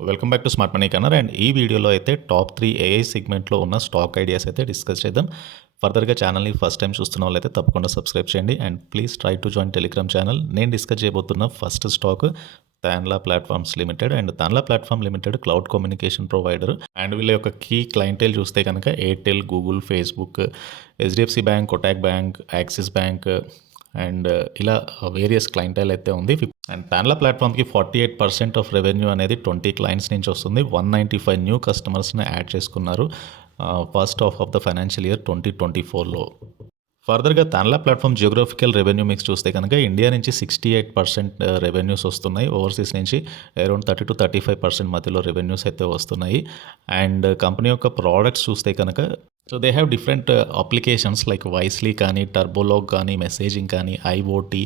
Welcome back to smart money corner. And ఈ వీడియోలో అయితే టాప్ 3 ఏఐ సెగ్మెంట్లో ఉన్న స్టాక్ ఐడియాస్ అయితే డిస్కస్ చేద్దాం. ఫర్దర్గా ఛానల్ని ఫస్ట్ టైం చూస్తున్న వాళ్ళైతే తప్పకుండా సబ్స్క్రైబ్ చేయండి and please try to join Telegram channel. నేను డిస్కస్ చేయబోతున్న first stock Tanla platforms limited. And Tanla platform limited cloud communication provider. And వీళ్ళ యొక్క కీ క్లయింటైల్ చూస్తే కనుక Airtel, Google, Facebook, HDFC bank, Kotak bank, axis bank and ఇలా వేరియస్ క్లయింటైల్ అయితే ఉంది. అండ్ తాన్లా ప్లాట్ఫామ్కి 48% ఆఫ్ రెవెన్యూ అనేది 20 క్లయింట్స్ నుంచి వస్తుంది. 195 న్యూ కస్టమర్స్ని యాడ్ చేసుకున్నారు first half of the financial year 2024లో. ఫర్దర్గా Tanla platform geographical revenue mix చూస్తే కనుక ఇండియా నుంచి 68% రెవెన్యూస్ వస్తున్నాయి. ఓవర్సీస్ నుంచి అరౌండ్ 30-35% మధ్యలో రెవెన్యూస్ అయితే వస్తున్నాయి. అండ్ కంపెనీ యొక్క ప్రోడక్ట్స్ చూస్తే కనుక so they have different applications like wisely కానీ, టర్బోలాగ్ కానీ, మెసేజింగ్ కానీ, ఐఓటీ,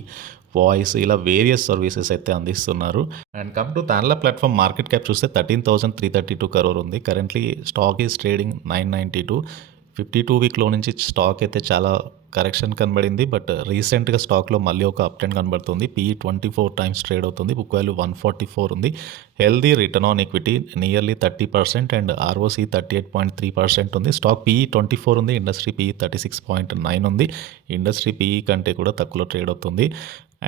వాయిస్ ఇలా వేరియస్ సర్వీసెస్ అయితే అందిస్తున్నారు. And come to Tanla platform market cap చూస్తే 13,332 crore ఉంది. Currently stock is trading 992. 52 వీక్లో నుంచి స్టాక్ అయితే చాలా కరెక్షన్ కనబడింది. బట్ రీసెంట్గా స్టాక్లో మళ్ళీ ఒక అప్ ట్రెండ్ కనబడుతుంది. PE 24 టైమ్స్ ట్రేడ్ అవుతుంది. బుక్ వాల్యూ 144 ఉంది. Healthy return on equity nearly 30% and ROC 38.3% ఉంది. స్టాక్ PE 24 ఉంది. ఇండస్ట్రీ PE 36.9 ఉంది. ఇండస్ట్రీ PE కంటే కూడా తక్కువలో ట్రేడ్ అవుతుంది.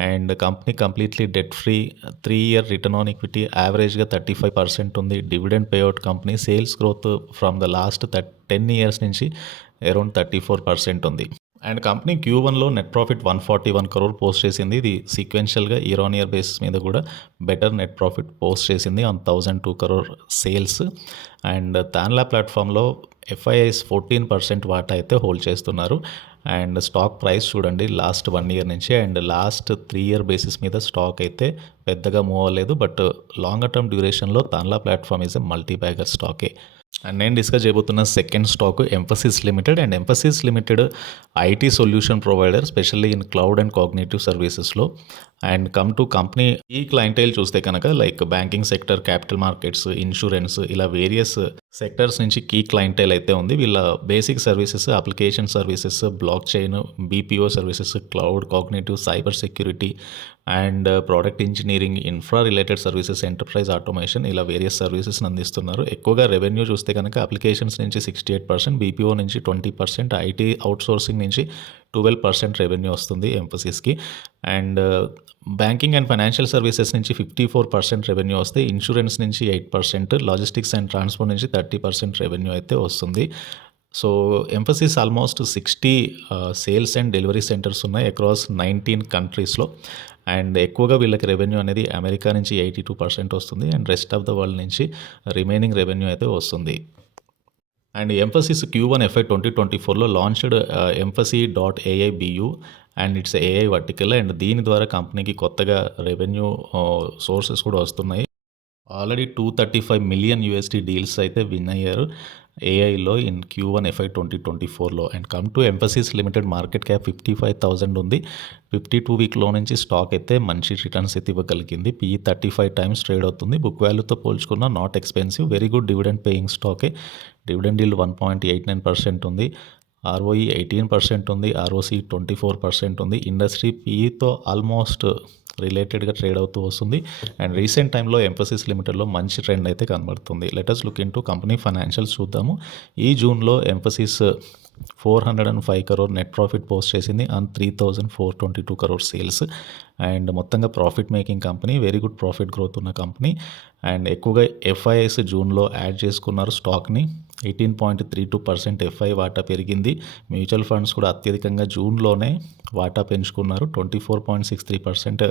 And company completely debt free. 3-year return on equity యావరేజ్గా 35% ఉంది. Dividend payout company. Sales growth from the last 10 years నుంచి అరౌండ్ 34% ఉంది. అండ్ కంపెనీ Q1లో నెట్ ప్రాఫిట్ 141 crore పోస్ట్ చేసింది. ఇది సీక్వెన్షియల్గా ఇయర్ ఆన్ ఇయర్ బేసిస్ మీద కూడా బెటర్ నెట్ ప్రాఫిట్ పోస్ట్ చేసింది on 1,002 crore sales. And Tanla ప్లాట్ఫామ్లో FIIs 14% వాటా అయితే హోల్డ్ చేస్తున్నారు. అండ్ స్టాక్ ప్రైస్ చూడండి లాస్ట్ 1 year నుంచి అండ్ లాస్ట్ 3-year బేసిస్ మీద స్టాక్ అయితే పెద్దగా మూవ్ అవ్వలేదు. బట్ లాంగర్ టర్మ్ డ్యూరేషన్లో Tanla platform is a multi bagger స్టాకే. అండ్ నేను డిస్కస్ చేయబోతున్న second stock Mphasis limited. And Mphasis limited IT solution provider specially in cloud and cognitive సర్వీసెస్లో. అండ్ కమ్ టు కంపెనీ ఈ క్లయింటైల్ చూస్తే కనుక like banking sector, capital markets, insurance ఇలా various sectors నుంచి key clientele అయితే ఉంది. వీళ్ళ basic services, application services, block chain, BPO services, cloud, cognitive, cyber security and product engineering, infra related services, enterprise automation ఇలా various సర్వీసెస్ని అందిస్తున్నారు. ఎక్కువగా revenue చూస్తే కనుక అప్లికేషన్స్ నుంచి 68%, BPO నుంచి 20%, ఐటీ అవుట్సోర్సింగ్ నుంచి 12% రెవెన్యూ వస్తుంది ఎంఫసిస్కి. And banking and financial services నుంచి 54% రెవెన్యూ వస్తాయి. ఇన్సూరెన్స్ నుంచి 8%, లాజిస్టిక్స్ అండ్ ట్రాన్స్పోర్ట్ నుంచి 30% రెవెన్యూ అయితే వస్తుంది. So emphasis almost 60 sales and delivery centres ఉన్నాయి అక్రాస్ 19 కంట్రీస్లో. అండ్ ఎక్కువగా వీళ్ళకి రెవెన్యూ అనేది అమెరికా నుంచి 82% వస్తుంది and rest of the world నుంచి రిమైనింగ్ రెవెన్యూ అయితే వస్తుంది. అండ్ ఎంఫసిస్ Q1 FY 2024లో launched Emphasis.ai BU and its AI vertical. And దీని ద్వారా కంపెనీకి కొత్తగా రెవెన్యూ సోర్సెస్ కూడా వస్తున్నాయి. ఆల్రెడీ $235 million డీల్స్ అయితే విన్ అయ్యారు ఏఐలో ఇన్ Q1 FY 2024లో. And come to Mphasis limited market cap 55,000 ఉంది. 52 వీక్లో నుంచి స్టాక్ అయితే మంచి రిటర్న్స్ అయితే ఇవ్వగలిగింది. PE 35 టైమ్స్ ట్రేడ్ అవుతుంది. బుక్ వాల్యూతో పోల్చుకున్న not expensive, very good dividend paying స్టాకే. డివిడెండ్ yield 1.89% ఉంది. ROE 18% ఉంది. ROC 24% ఉంది. ఇండస్ట్రీ PEతో ఆల్మోస్ట్ రిలేటెడ్గా ట్రేడ్ అవుతూ వస్తుంది. అండ్ రీసెంట్ టైంలో ఎంఫసిస్ లిమిటెడ్లో మంచి ట్రెండ్ అయితే కనబడుతుంది. Let us look into company financials చూద్దాము. ఈ జూన్లో Mphasis 405 crore net profit post చేసింది ఆన్ 3,422 crore సేల్స్. అండ్ మొత్తంగా profit making company, very good profit growth ఉన్న కంపెనీ. అండ్ ఎక్కువగా FIIs జూన్లో యాడ్ చేసుకున్నారు స్టాక్ని. 18.32% FI వాటా పెరిగింది. మ్యూచువల్ ఫండ్స్ కూడా అత్యధికంగా జూన్లోనే వాటా పెంచుకున్నారు. 24.63%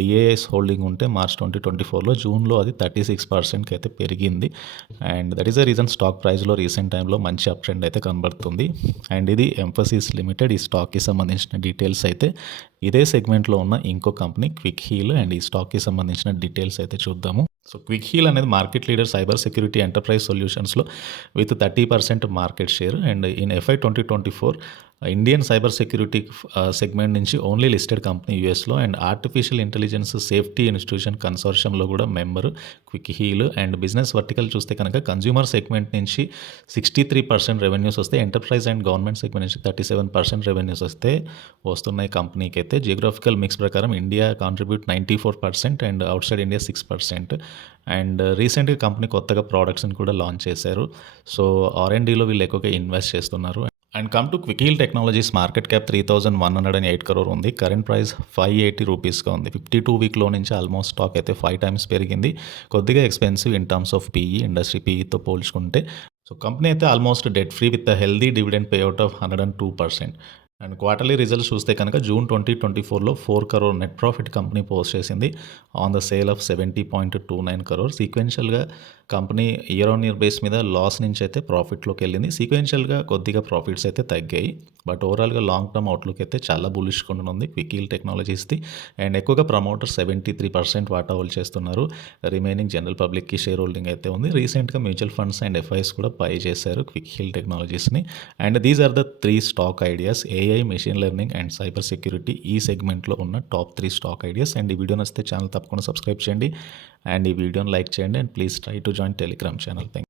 DAIs హోల్డింగ్ ఉంటే మార్చ్ 2024లో, జూన్లో అది 36%కి అయితే పెరిగింది. And that is the reason stock ప్రైస్లో రీసెంట్ టైంలో మంచి అప్ ట్రెండ్ అయితే కనబడుతుంది. అండ్ ఇది ఎంఫసిస్ లిమిటెడ్. ఈ స్టాక్కి సంబంధించిన డీటెయిల్స్ అయితే. ఇదే సెగ్మెంట్లో ఉన్న ఇంకో కంపెనీ క్విక్ హీల్. అండ్ ఈ స్టాక్కి సంబంధించిన డీటెయిల్స్ అయితే చూద్దాము. సో క్విక్ హీల్ అనేది market leader cyber security enterprise సొల్యూషన్స్లో with 30% market share. And in FY 2024 Indian cyber security segment నుంచి ఓన్లీ లిస్టెడ్ కంపెనీ యూఎస్లో and artificial intelligence safety institution కన్సార్షియంలో కూడా member Quick Heal and business vertical చూస్తే కనుక consumer segment నుంచి 63% revenues వస్తే enterprise and government segment నుంచి 37% revenues వస్తే వస్తున్నాయి కంపెనీకి అయితే జియోగ్రఫికల్ మిక్స్ ప్రకారం India contribute 94% and out side India 6%. And రీసెంట్గా కంపెనీ కొత్తగా ప్రోడక్ట్స్ని కూడా లాంచ్ చేశారు. సో R&Dలో వీళ్ళు ఎక్కువగా ఇన్వెస్ట్ చేస్తున్నారు. And come to quick heal technologies market cap 3,108 crore ఉంది. కరెంట్ ప్రైస్ 580 రూపీస్గా ఉంది. 52 వీక్లో నుంచి ఆల్మోస్ట్ స్టాక్ అయితే 5 times పెరిగింది. కొద్దిగా expensive in terms of PE industry పీఈతో పోల్చుకుంటే. సో కంపెనీ అయితే almost debt free with a healthy dividend payout of 102%. And quarterly results చూస్తే కనుక జూన్ 2024లో 4 crore net profit company post చేసింది on the sale of 70.29 crore. సీక్వెన్షియల్గా company year on year base మీద loss నుంచి అయితే ప్రాఫిట్లోకి వెళ్ళింది. సీక్వెన్షియల్గా కొద్దిగా ప్రాఫిట్స్ అయితే తగ్గాయి. బట్ ఓవరాల్గా లాంగ్ టర్మ్ అవుట్లుక్ అయితే చాలా బులిష్గా ఉంది క్విక్ హీల్ టెక్నాలజీస్ది. అండ్ ఎక్కువగా ప్రమోటర్ 73% వాటా హోల్డ్ చేస్తున్నారు. రిమైనింగ్ జనరల్ పబ్లిక్కి షేర్ హోల్డింగ్ అయితే ఉంది. రీసెంట్గా మ్యూచువల్ ఫండ్స్ అండ్ ఎఫ్ఐస్ కూడా బై చేశారు క్విక్ హీల్ టెక్నాలజీస్ని. And these are the 3 stock ideas AI, machine learning and cyber security ఈ సెగ్మెంట్లో ఉన్న టాప్ 3 స్టాక్ ఐడియాస్. అండ్ ఈ వీడియో నచ్చితే ఛానల్ తప్పకుండా సబ్స్క్రైబ్ చేయండి అండ్ ఈ వీడియోని లైక్ చేయండి and please try to join Telegram channel. Thank